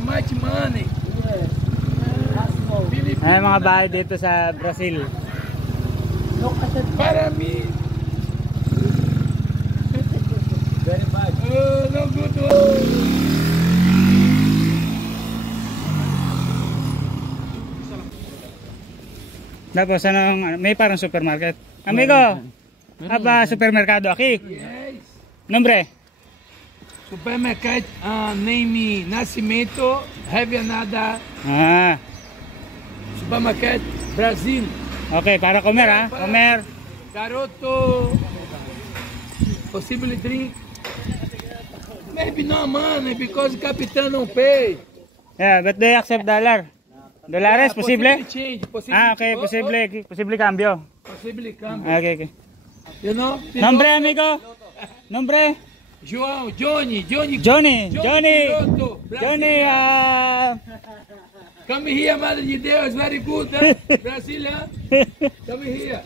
How much money? Ay, mga bahay dito sa Brazil. Para mim. Very bad. Oh, no good. Tapos anong, may parang supermarket. Amigo, haba supermercado aqui? Yes. Nombre? Supermercado, name Nascimento, Revenada, Ah, Supermarket Brasil. okay, para comer ha? Comer. Garoto, possible drink. Maybe no money because Capitão não pay. Yeah, but they accept dollar. Dolares, posible? Change, possible Ah, okay, posible. Posible cambio. Possible cambio. Okay, okay. You know? Nombre, amigo? Nombre? João, Johnny. Johnny. Piloto, Johnny, Come here, Mother de Deus, very good, huh? Brazil, huh? Come here.